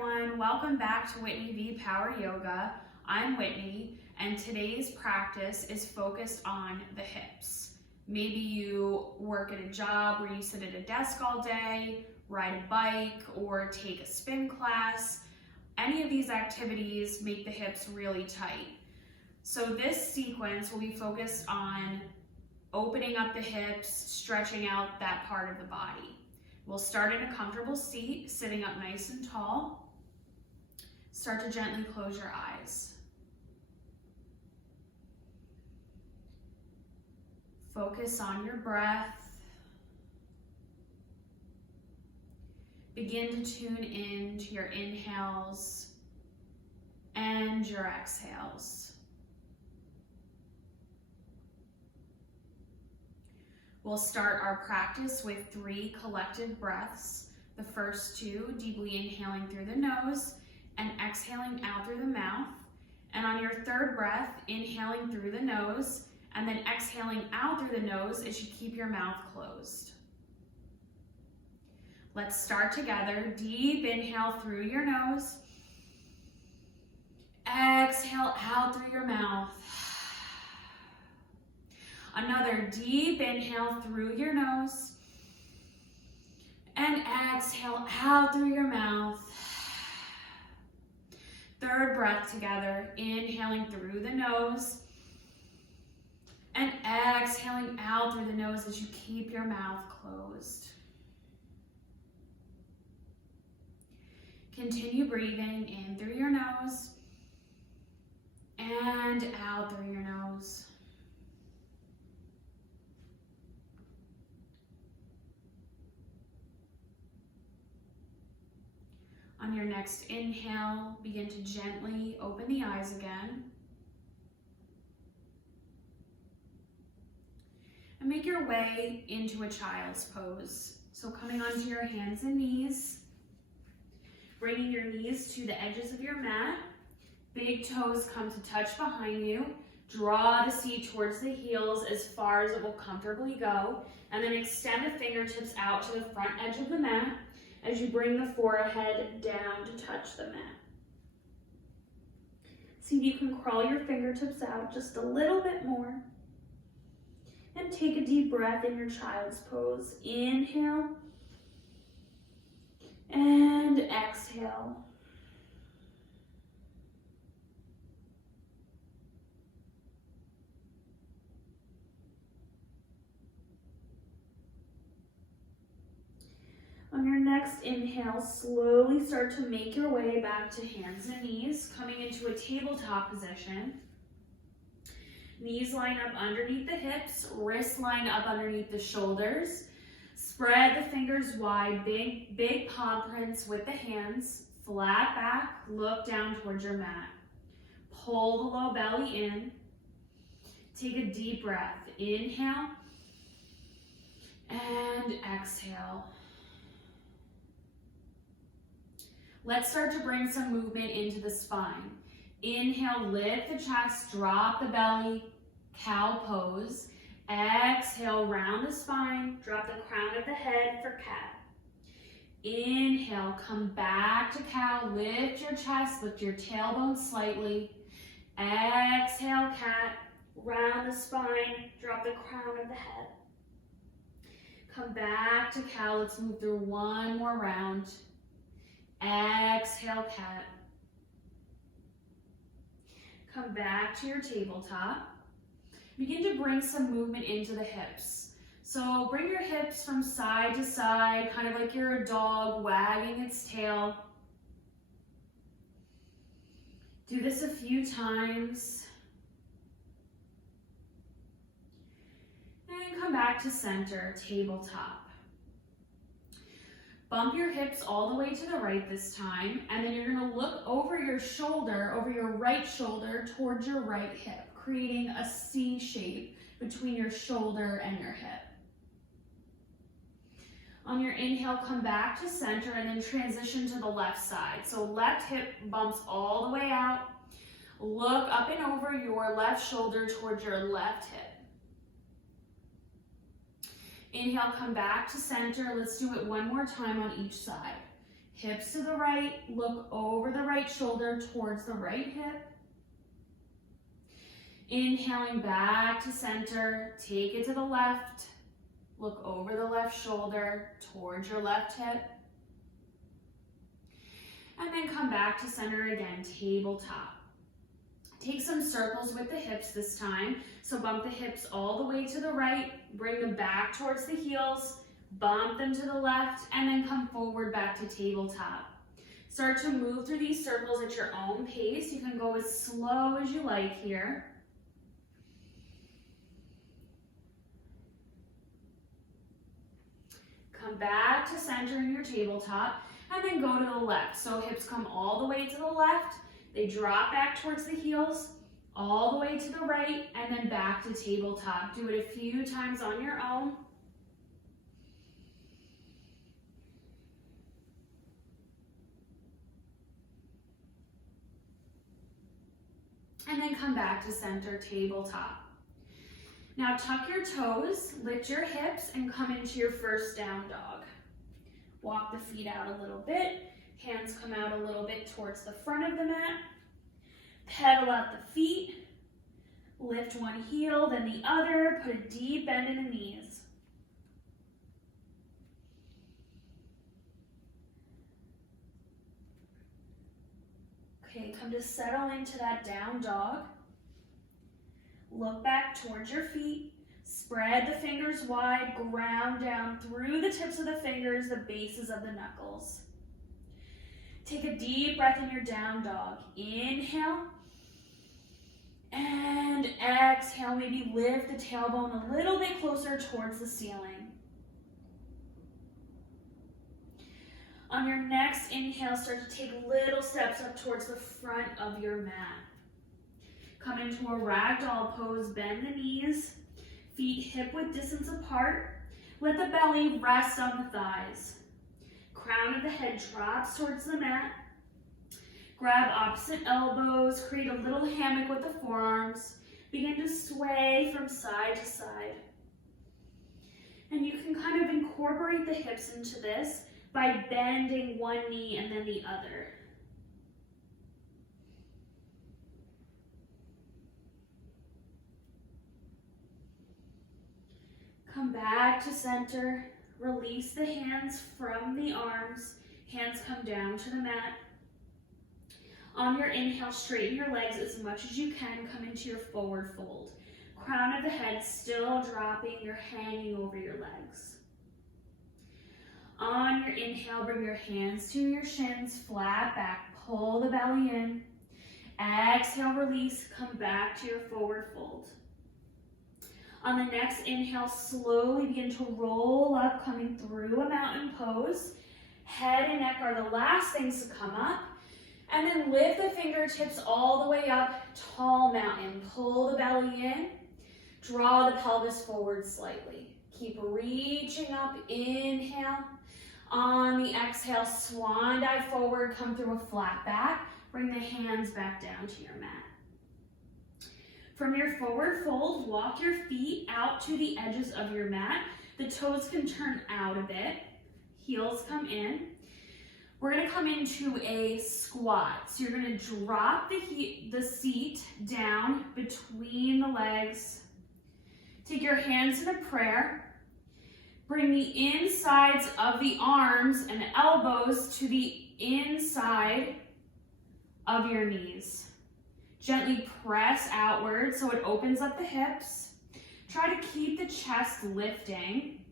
everyone, welcome back to Whitney V Power Yoga. I'm Whitney, and today's practice is focused on the hips. Maybe you work at a job where you sit at a desk all day, ride a bike, or take a spin class. Any of these activities make the hips really tight. So this sequence will be focused on opening up the hips, stretching out that part of the body. We'll start in a comfortable seat, sitting up nice and tall. Start to gently close your eyes. Focus on your breath. Begin to tune in to your inhales and your exhales. We'll start our practice with 3 collective breaths. The first 2, deeply inhaling through the nose and exhaling out through the mouth. And on your 3rd breath, inhaling through the nose and then exhaling out through the nose as you keep your mouth closed. Let's start together. Deep inhale through your nose. Exhale out through your mouth. Another deep inhale through your nose and exhale out through your mouth. 3rd breath together, inhaling through the nose and exhaling out through the nose as you keep your mouth closed. Continue breathing in through your nose and out through your nose. On your next inhale, begin to gently open the eyes again. And make your way into a child's pose. So coming onto your hands and knees, bringing your knees to the edges of your mat. Big toes come to touch behind you. Draw the seat towards the heels as far as it will comfortably go. And then extend the fingertips out to the front edge of the mat as you bring the forehead down to touch the mat. See if you can crawl your fingertips out just a little bit more. And take a deep breath in your child's pose. Inhale and exhale. On your next inhale, slowly start to make your way back to hands and knees, coming into a tabletop position. Knees line up underneath the hips, wrists line up underneath the shoulders. Spread the fingers wide, big palm prints with the hands. Flat back, look down towards your mat. Pull the low belly in. Take a deep breath. Inhale and exhale. Let's start to bring some movement into the spine. Inhale, lift the chest, drop the belly, cow pose. Exhale, round the spine, drop the crown of the head for cat. Inhale, come back to cow, lift your chest, lift your tailbone slightly. Exhale, cat, round the spine, drop the crown of the head. Come back to cow, let's move through one more round. Exhale, cat. Come back to your tabletop. Begin to bring some movement into the hips. So bring your hips from side to side, kind of like you're a dog wagging its tail. Do this a few times. And come back to center, tabletop. Bump your hips all the way to the right this time, and then you're going to look over your shoulder, over your right shoulder towards your right hip, creating a C shape between your shoulder and your hip. On your inhale, come back to center and then transition to the left side. So left hip bumps all the way out. Look up and over your left shoulder towards your left hip. Inhale, come back to center. Let's do it one more time on each side. Hips to the right, look over the right shoulder towards the right hip. Inhaling back to center, take it to the left. Look over the left shoulder towards your left hip. And then come back to center again, tabletop. Take some circles with the hips this time. So bump the hips all the way to the right, bring them back towards the heels, bump them to the left, and then come forward back to tabletop. Start to move through these circles at your own pace. You can go as slow as you like here. Come back to center in your tabletop, and then go to the left. So hips come all the way to the left, they drop back towards the heels, all the way to the right, and then back to tabletop. Do it a few times on your own. And then come back to center, tabletop. Now tuck your toes, lift your hips, and come into your first down dog. Walk the feet out a little bit. Hands come out a little bit towards the front of the mat. Pedal out the feet. Lift one heel, then the other. Put a deep bend in the knees. Okay, come to settle into that down dog. Look back towards your feet. Spread the fingers wide, ground down through the tips of the fingers, the bases of the knuckles. Take a deep breath in your down dog. Inhale. And exhale. Maybe lift the tailbone a little bit closer towards the ceiling. On your next inhale, start to take little steps up towards the front of your mat. Come into a ragdoll pose, bend the knees, feet hip-width distance apart. Let the belly rest on the thighs. Crown of the head drops towards the mat. Grab opposite elbows, create a little hammock with the forearms. Begin to sway from side to side. And you can kind of incorporate the hips into this by bending one knee and then the other. Come back to center. Release the hands from the arms. Hands come down to the mat. On your inhale, straighten your legs as much as you can. Come into your forward fold. Crown of the head still dropping. You're hanging over your legs. On your inhale, bring your hands to your shins, flat back. Pull the belly in. Exhale, release. Come back to your forward fold. On the next inhale, slowly begin to roll up, coming through a mountain pose. Head and neck are the last things to come up. And then lift the fingertips all the way up, tall mountain. Pull the belly in. Draw the pelvis forward slightly. Keep reaching up, inhale. On the exhale, swan dive forward, come through a flat back. Bring the hands back down to your mat. From your forward fold, walk your feet out to the edges of your mat. The toes can turn out a bit. Heels come in. We're gonna come into a squat. So you're gonna drop the seat down between the legs. Take your hands in a prayer. Bring the insides of the arms and elbows to the inside of your knees. Gently press outward so it opens up the hips. Try to keep the chest lifting.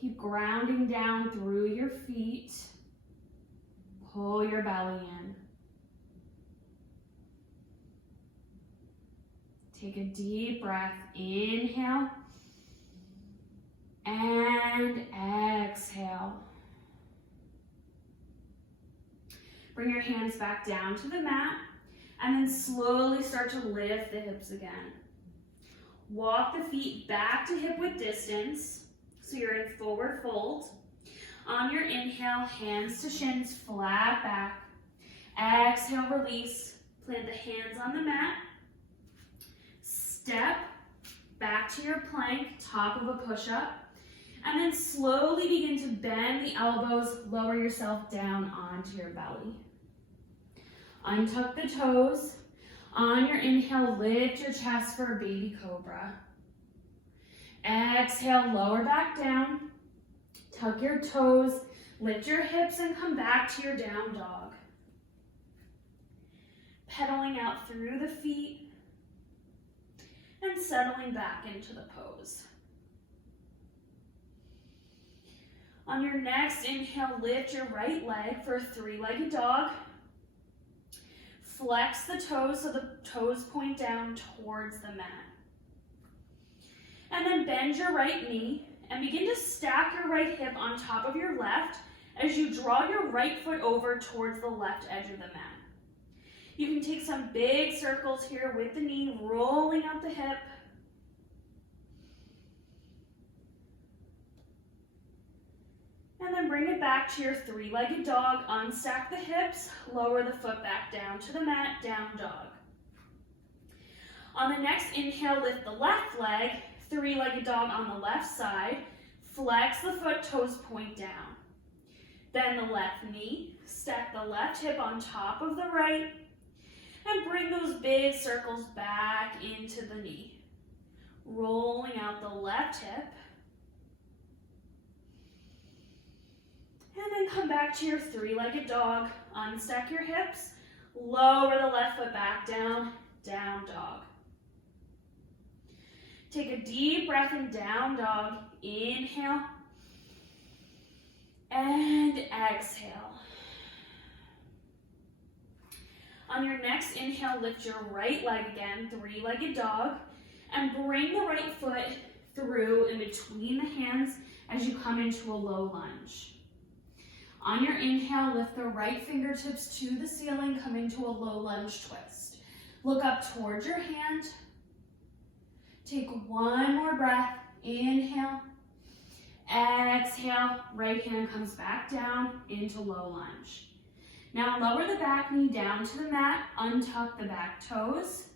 Keep grounding down through your feet. Pull your belly in. Take a deep breath. Inhale. And exhale. Bring your hands back down to the mat. And then slowly start to lift the hips again. Walk the feet back to hip-width distance. So you're in forward fold. On your inhale, hands to shins, flat back. Exhale, release. Plant the hands on the mat. Step back to your plank, top of a push-up. And then slowly begin to bend the elbows, lower yourself down onto your belly. Untuck the toes. On your inhale, lift your chest for a baby cobra. Exhale, lower back down. Tuck your toes, lift your hips and come back to your down dog. Pedaling out through the feet and settling back into the pose. On your next inhale, lift your right leg for a three-legged dog. Flex the toes so the toes point down towards the mat. And then bend your right knee and begin to stack your right hip on top of your left as you draw your right foot over towards the left edge of the mat. You can take some big circles here with the knee, rolling out the hip. And then bring it back to your three-legged dog. Unstack the hips, lower the foot back down to the mat, down dog. On the next inhale, lift the left leg, three-legged dog on the left side. Flex the foot, toes point down. Bend the left knee, stack the left hip on top of the right, and bring those big circles back into the knee. Rolling out the left hip. And then come back to your three-legged dog. Unstack your hips, lower the left foot back down, down dog. Take a deep breath in down dog. Inhale and exhale. On your next inhale, lift your right leg again, three-legged dog, and bring the right foot through in between the hands as you come into a low lunge. On your inhale, lift the right fingertips to the ceiling, come into a low lunge twist. Look up towards your hand. Take one more breath. Inhale. Exhale. Right hand comes back down into low lunge. Now lower the back knee down to the mat, untuck the back toes,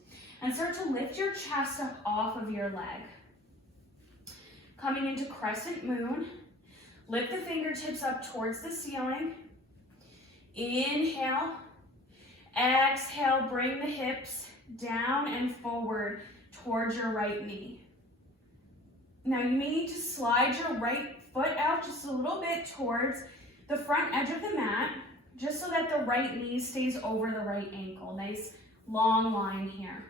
and start to lift your chest up off of your leg. Coming into crescent moon. Lift the fingertips up towards the ceiling. Inhale. Exhale, bring the hips down and forward towards your right knee. Now you may need to slide your right foot out just a little bit towards the front edge of the mat, just so that the right knee stays over the right ankle. Nice long line here.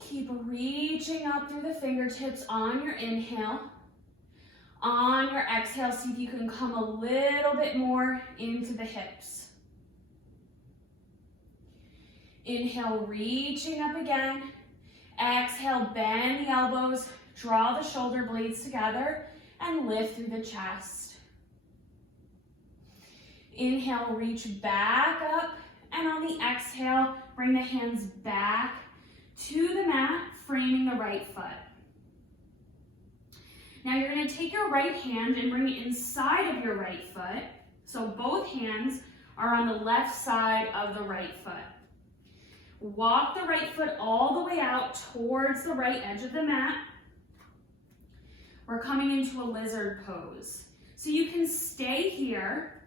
Keep reaching up through the fingertips on your inhale. On your exhale, see if you can come a little bit more into the hips. Inhale, reaching up again. Exhale, bend the elbows, draw the shoulder blades together, and lift through the chest. Inhale, reach back up, and on the exhale, bring the hands back to the mat, framing the right foot. Now you're going to take your right hand and bring it inside of your right foot. So both hands are on the left side of the right foot. Walk the right foot all the way out towards the right edge of the mat. We're coming into a lizard pose. So you can stay here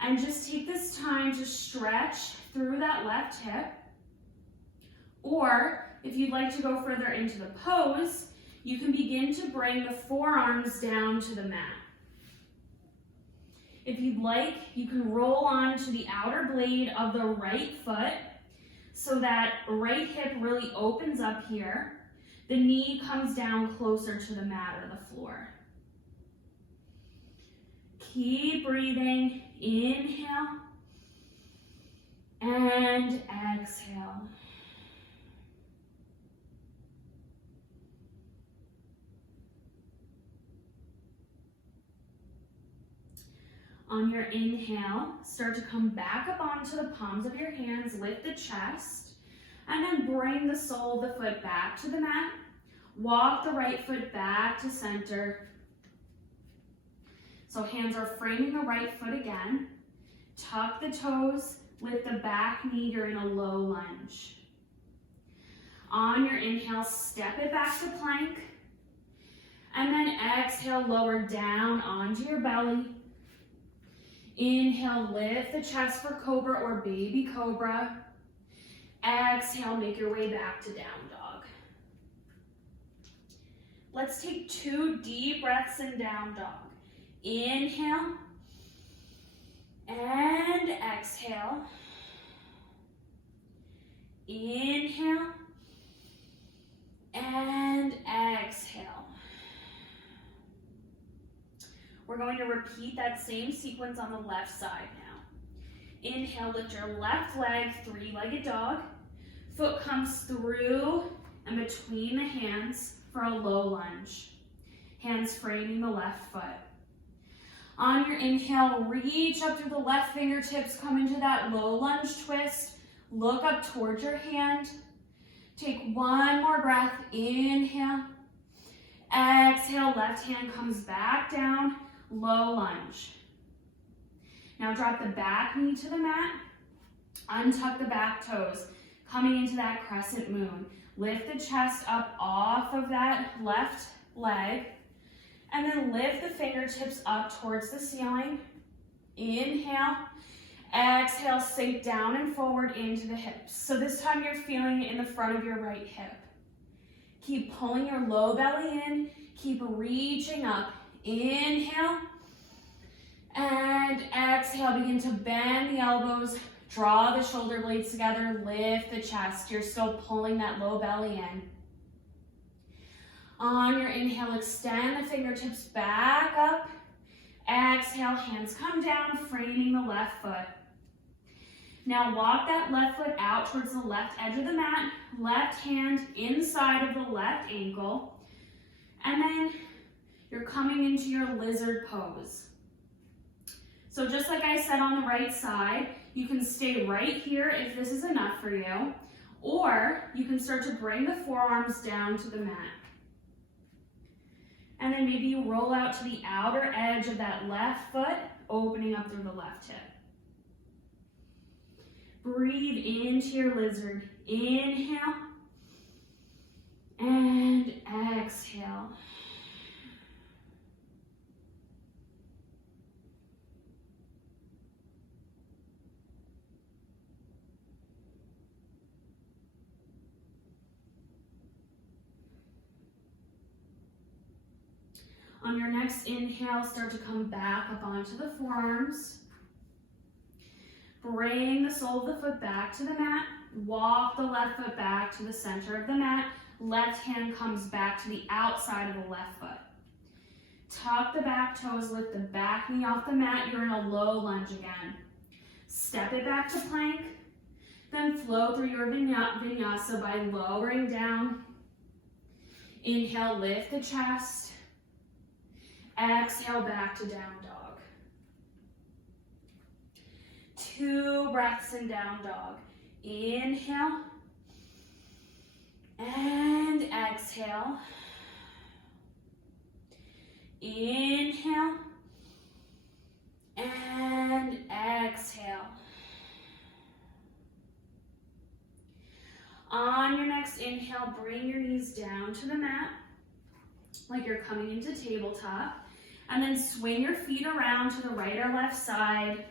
and just take this time to stretch through that left hip. Or if you'd like to go further into the pose, you can begin to bring the forearms down to the mat. If you'd like, you can roll on to the outer blade of the right foot so that right hip really opens up here. The knee comes down closer to the mat or the floor. Keep breathing. Inhale and exhale. On your inhale, start to come back up onto the palms of your hands, lift the chest, and then bring the sole of the foot back to the mat. Walk the right foot back to center. So hands are framing the right foot again. Tuck the toes, lift the back knee, you're in a low lunge. On your inhale, step it back to plank. And then exhale, lower down onto your belly. Inhale, lift the chest for cobra or baby cobra. Exhale, make your way back to down dog. Let's take 2 deep breaths in down dog. Inhale and exhale. Inhale and exhale. We're going to repeat that same sequence on the left side now. Inhale, lift your left leg, 3-legged dog. Foot comes through and between the hands for a low lunge. Hands framing the left foot. On your inhale, reach up through the left fingertips, come into that low lunge twist. Look up towards your hand. Take 1 more breath. Inhale. Exhale, left hand comes back down. Low lunge. Now drop the back knee to the mat. Untuck the back toes. Coming into that crescent moon. Lift the chest up off of that left leg. And then lift the fingertips up towards the ceiling. Inhale. Exhale, sink down and forward into the hips. So this time you're feeling it in the front of your right hip. Keep pulling your low belly in. Keep reaching up. Inhale. And exhale, begin to bend the elbows. Draw the shoulder blades together. Lift the chest. You're still pulling that low belly in. On your inhale, extend the fingertips back up. Exhale, hands come down, framing the left foot. Now walk that left foot out towards the left edge of the mat. Left hand inside of the left ankle. And then you're coming into your lizard pose. So just like I said on the right side, you can stay right here if this is enough for you, or you can start to bring the forearms down to the mat. And then maybe you roll out to the outer edge of that left foot, opening up through the left hip. Breathe into your lizard. Inhale and exhale. On your next inhale, start to come back up onto the forearms. Bring the sole of the foot back to the mat. Walk the left foot back to the center of the mat. Left hand comes back to the outside of the left foot. Tuck the back toes, lift the back knee off the mat. You're in a low lunge again. Step it back to plank. Then flow through your vinyasa by lowering down. Inhale, lift the chest. Exhale, back to down dog. 2 breaths in down dog. Inhale and exhale. Inhale and exhale. On your next inhale, bring your knees down to the mat like you're coming into tabletop. And then swing your feet around to the right or left side.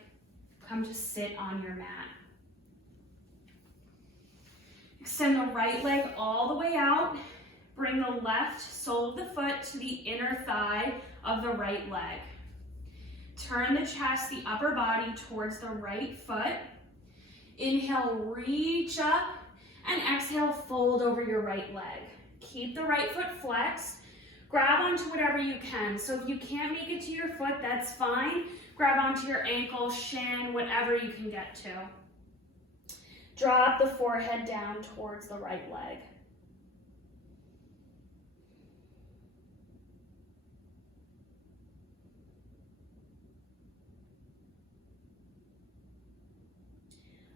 Come to sit on your mat. Extend the right leg all the way out. Bring the left sole of the foot to the inner thigh of the right leg. Turn the chest, the upper body towards the right foot. Inhale, reach up, and exhale, fold over your right leg. Keep the right foot flexed. Grab onto whatever you can. So if you can't make it to your foot, that's fine. Grab onto your ankle, shin, whatever you can get to. Drop the forehead down towards the right leg.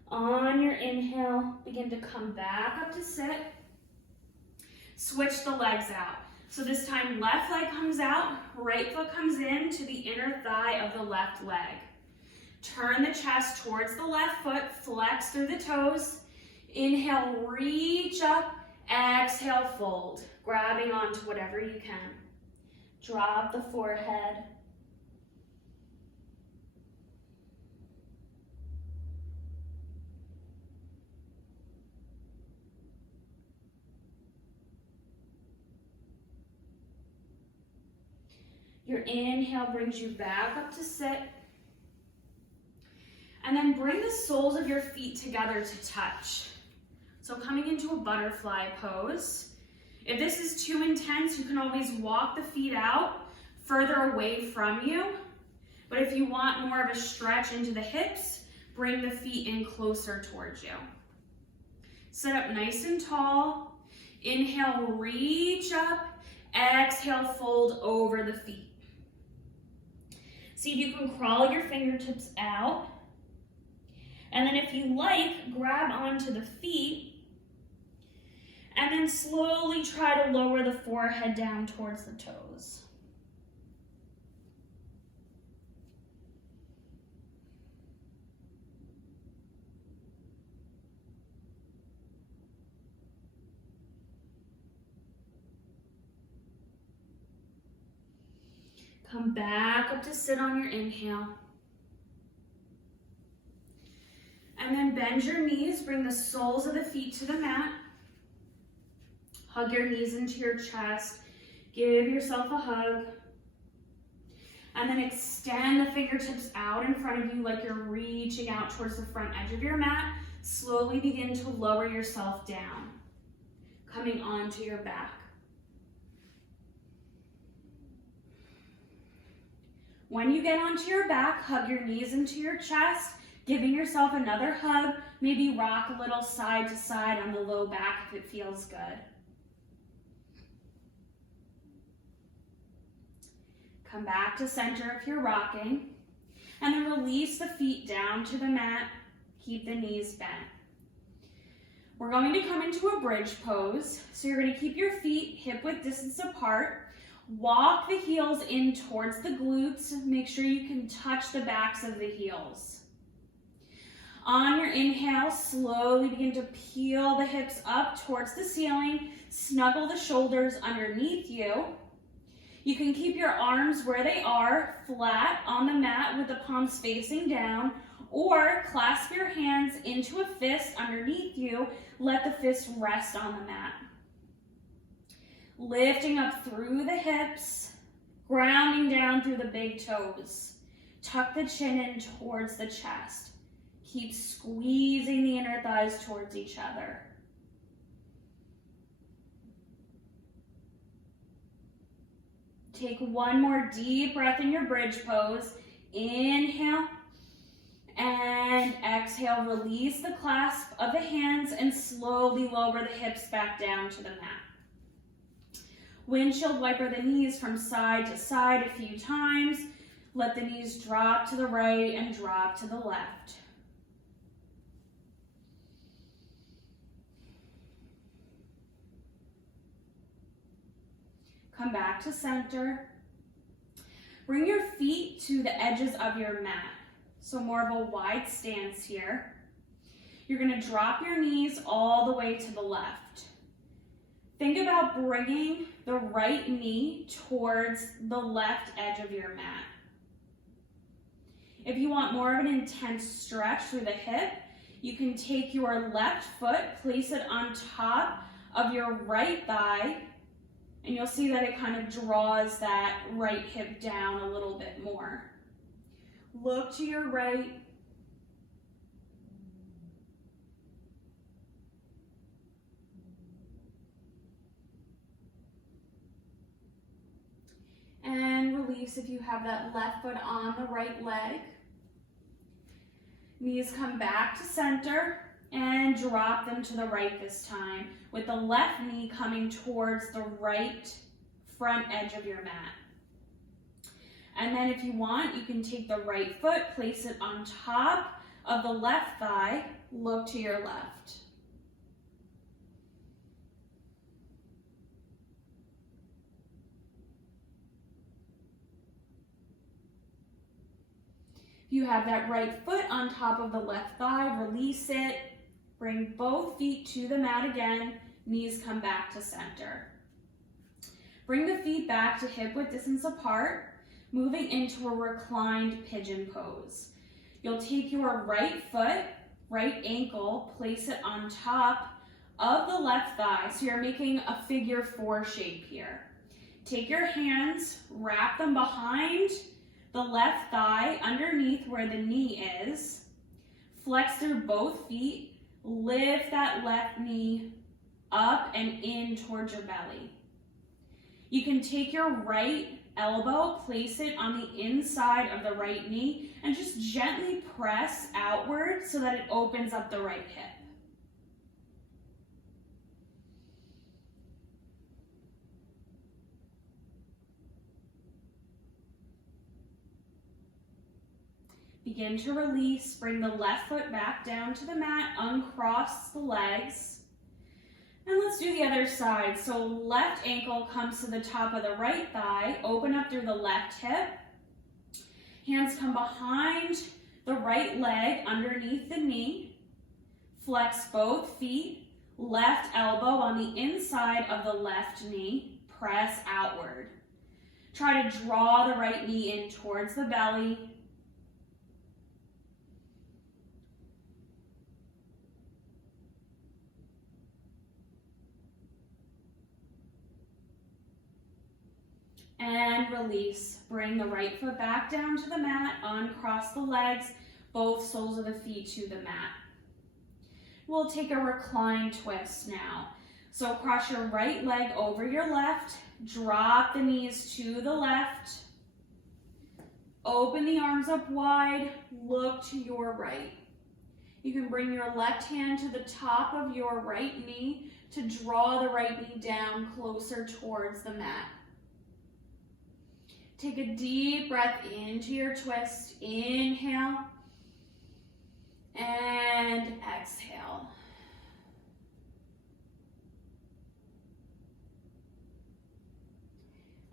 On your inhale, begin to come back up to sit. Switch the legs out. So this time, left leg comes out, right foot comes in to the inner thigh of the left leg. Turn the chest towards the left foot, flex through the toes. Inhale, reach up, exhale, fold, grabbing onto whatever you can. Drop the forehead. Your inhale brings you back up to sit. And then bring the soles of your feet together to touch. So coming into a butterfly pose. If this is too intense, you can always walk the feet out further away from you. But if you want more of a stretch into the hips, bring the feet in closer towards you. Sit up nice and tall. Inhale, reach up. Exhale, fold over the feet. See if you can crawl your fingertips out. And then if you like, grab onto the feet. And then slowly try to lower the forehead down towards the toes. Come back up to sit on your inhale. And then bend your knees, bring the soles of the feet to the mat. Hug your knees into your chest. Give yourself a hug. And then extend the fingertips out in front of you like you're reaching out towards the front edge of your mat. Slowly begin to lower yourself down, coming onto your back. When you get onto your back, hug your knees into your chest, giving yourself another hug. Maybe rock a little side to side on the low back if it feels good. Come back to center if you're rocking. And then release the feet down to the mat. Keep the knees bent. We're going to come into a bridge pose. So you're going to keep your feet hip-width distance apart. Walk the heels in towards the glutes. Make sure you can touch the backs of the heels. On your inhale, slowly begin to peel the hips up towards the ceiling. Snuggle the shoulders underneath you. You can keep your arms where they are, flat on the mat with the palms facing down, or clasp your hands into a fist underneath you. Let the fist rest on the mat. Lifting up through the hips, grounding down through the big toes. Tuck the chin in towards the chest. Keep squeezing the inner thighs towards each other. Take one more deep breath in your bridge pose. Inhale and exhale. Release the clasp of the hands and slowly lower the hips back down to the mat. Windshield wiper the knees from side to side a few times. Let the knees drop to the right and drop to the left. Come back to center. Bring your feet to the edges of your mat. So more of a wide stance here. You're going to drop your knees all the way to the left. Think about bringing the right knee towards the left edge of your mat. If you want more of an intense stretch through the hip, you can take your left foot, place it on top of your right thigh, and you'll see that it kind of draws that right hip down a little bit more. Look to your right. And release if you have that left foot on the right leg. Knees come back to center and drop them to the right this time, with the left knee coming towards the right front edge of your mat. And then if you want, you can take the right foot, place it on top of the left thigh, look to your left. If you have that right foot on top of the left thigh, release it. Bring both feet to the mat again. Knees come back to center. Bring the feet back to hip width distance apart, moving into a reclined pigeon pose. You'll take your right foot, right ankle, place it on top of the left thigh. So you're making a figure 4 shape here. Take your hands, wrap them behind the left thigh, underneath where the knee is. Flex through both feet. Lift that left knee up and in towards your belly. You can take your right elbow, place it on the inside of the right knee, and just gently press outward so that it opens up the right hip. Begin to release. Bring the left foot back down to the mat, uncross the legs. And let's do the other side. So left ankle comes to the top of the right thigh, open up through the left hip. Hands come behind the right leg, underneath the knee. Flex both feet, left elbow on the inside of the left knee, press outward. Try to draw the right knee in towards the belly. And release. Bring the right foot back down to the mat, uncross the legs, both soles of the feet to the mat. We'll take a recline twist now. So cross your right leg over your left, drop the knees to the left, open the arms up wide, look to your right. You can bring your left hand to the top of your right knee to draw the right knee down closer towards the mat. Take a deep breath into your twist. Inhale and exhale.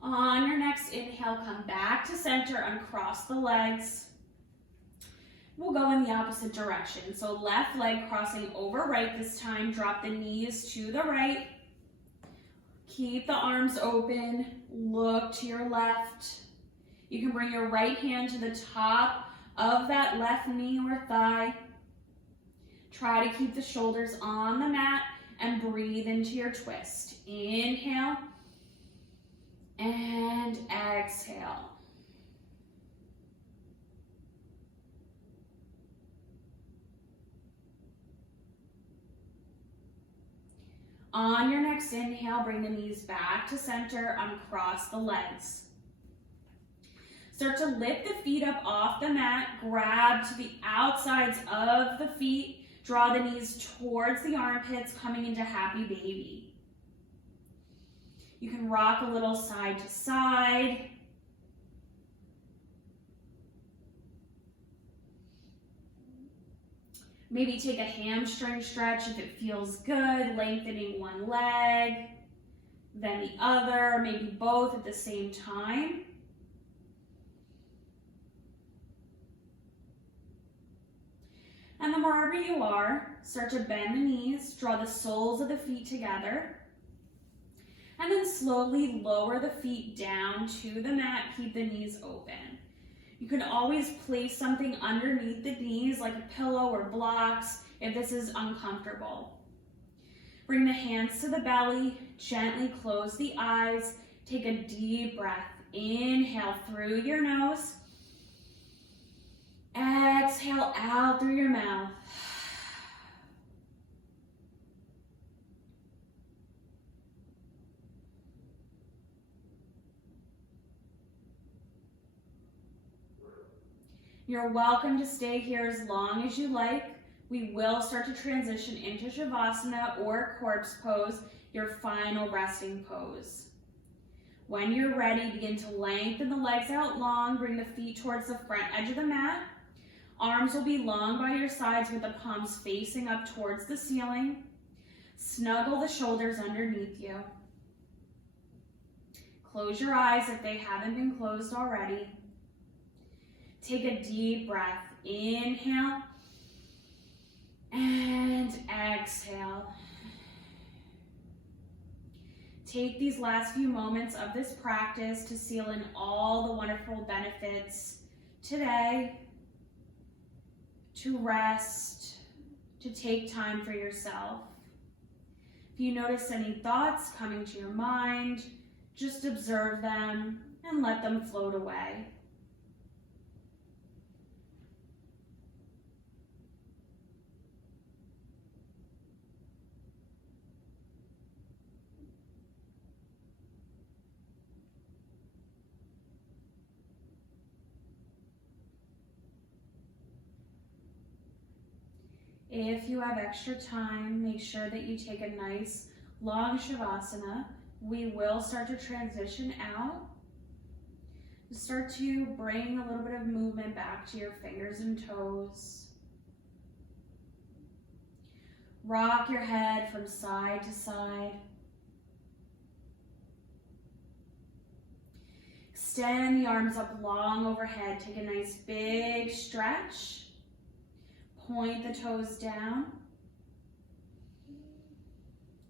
On your next inhale, come back to center, uncross the legs. We'll go in the opposite direction. So left leg crossing over right this time. Drop the knees to the right. Keep the arms open, look to your left. You can bring your right hand to the top of that left knee or thigh. Try to keep the shoulders on the mat and breathe into your twist. Inhale and exhale. On your next inhale, bring the knees back to center, uncross the legs. Start to lift the feet up off the mat, grab to the outsides of the feet, draw the knees towards the armpits, coming into happy baby. You can rock a little side to side. Maybe take a hamstring stretch if it feels good, lengthening one leg, then the other, maybe both at the same time. And then wherever you are, start to bend the knees, draw the soles of the feet together, and then slowly lower the feet down to the mat, keep the knees open. You can always place something underneath the knees like a pillow or blocks if this is uncomfortable. Bring the hands to the belly, gently close the eyes, take a deep breath. Inhale through your nose, exhale out through your mouth. You're welcome to stay here as long as you like. We will start to transition into Shavasana or corpse pose, your final resting pose. When you're ready, begin to lengthen the legs out long, bring the feet towards the front edge of the mat. Arms will be long by your sides with the palms facing up towards the ceiling. Snuggle the shoulders underneath you. Close your eyes if they haven't been closed already. Take a deep breath. Inhale and exhale. Take these last few moments of this practice to seal in all the wonderful benefits today, to rest, to take time for yourself. If you notice any thoughts coming to your mind, just observe them and let them float away. If you have extra time, make sure that you take a nice long savasana. We will start to transition out. Start to bring a little bit of movement back to your fingers and toes. Rock your head from side to side. Extend the arms up long overhead. Take a nice big stretch. Point the toes down.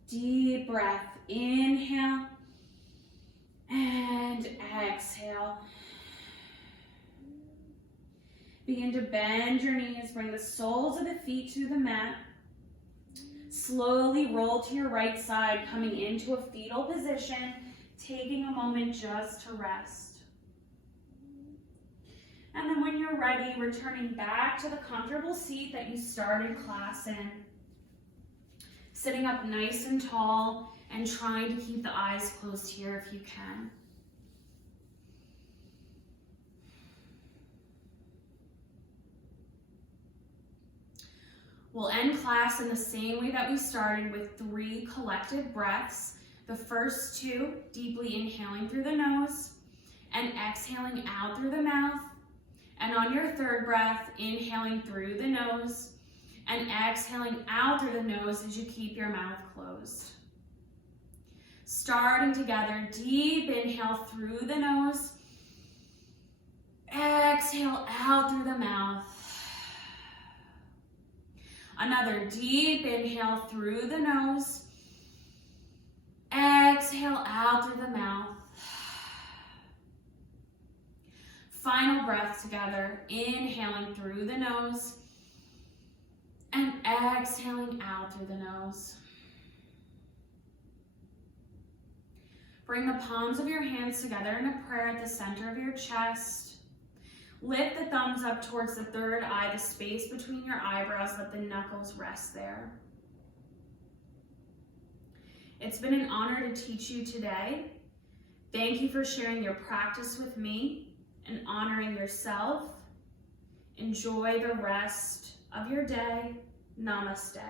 Deep breath. Inhale and exhale. Begin to bend your knees. Bring the soles of the feet to the mat. Slowly roll to your right side, coming into a fetal position, taking a moment just to rest. And then when you're ready, returning back to the comfortable seat that you started class in. Sitting up nice and tall and trying to keep the eyes closed here if you can. We'll end class in the same way that we started, with 3 collective breaths. The first 2, deeply inhaling through the nose and exhaling out through the mouth. And on your third breath, inhaling through the nose and exhaling out through the nose as you keep your mouth closed. Starting together, deep inhale through the nose, exhale out through the mouth. Another deep inhale through the nose, exhale out through the mouth. Final breath together, inhaling through the nose and exhaling out through the nose. Bring the palms of your hands together in a prayer at the center of your chest. Lift the thumbs up towards the third eye, the space between your eyebrows. Let the knuckles rest there. It's been an honor to teach you today. Thank you for sharing your practice with me and honoring yourself. Enjoy the rest of your day. Namaste.